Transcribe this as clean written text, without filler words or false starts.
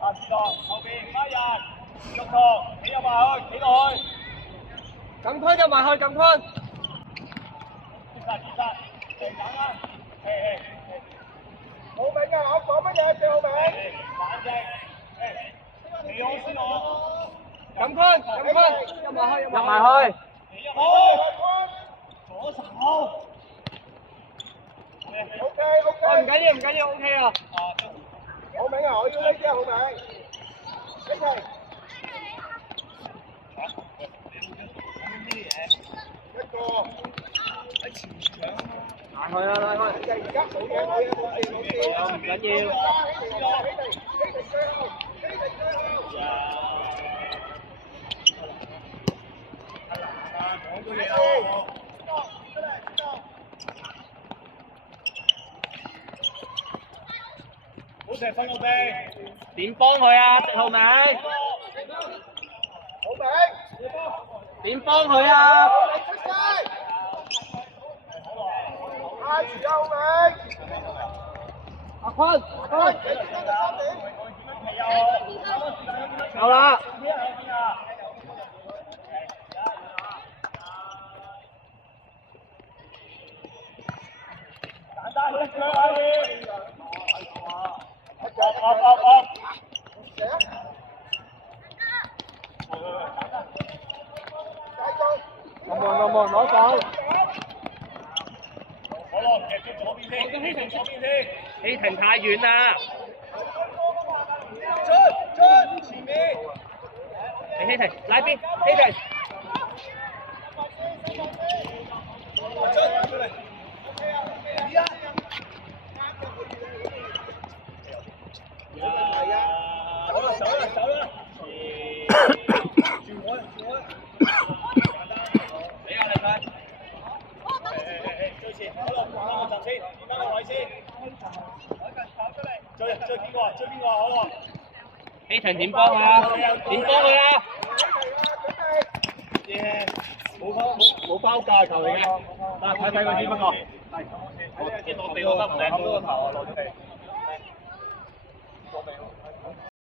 啊，試過後邊加人，續堂，企入埋去，企落去。撳坤入埋去，撳坤。接殺，嚟揀啦，好明啊！我講乜嘢？謝浩明。反正，你好先我。撳坤，撳坤，入埋去，入埋去。你入埋去。左手。OK，唔緊要，OK 啊。好明啊！我要呢啲啊，好明。一齊。一個。喺前場。拉開啦，拉開。而家冇嘢，冇事。唔緊要。好射分到邊？點幫佢啊，謝浩明？好明。點幫佢啊？出晒。太遲啦，好明。阿坤，快，幾點啊？3點。夠啦。簡單啲腳啊你。up。射啊！攞手。好咯，夾咗左邊先，左邊先。你停太遠啦。出，前面。希霆，拉邊，希霆。出嚟。走啦！轉開。俾壓力佢。最前，好咯，翻個陣先，翻個位先。追邊個啊？好喎。希霆點幫佢啊？點幫佢啊？耶！冇包架球嚟嘅，但係睇佢只不過係我落地我得唔靚？個頭啊，落地。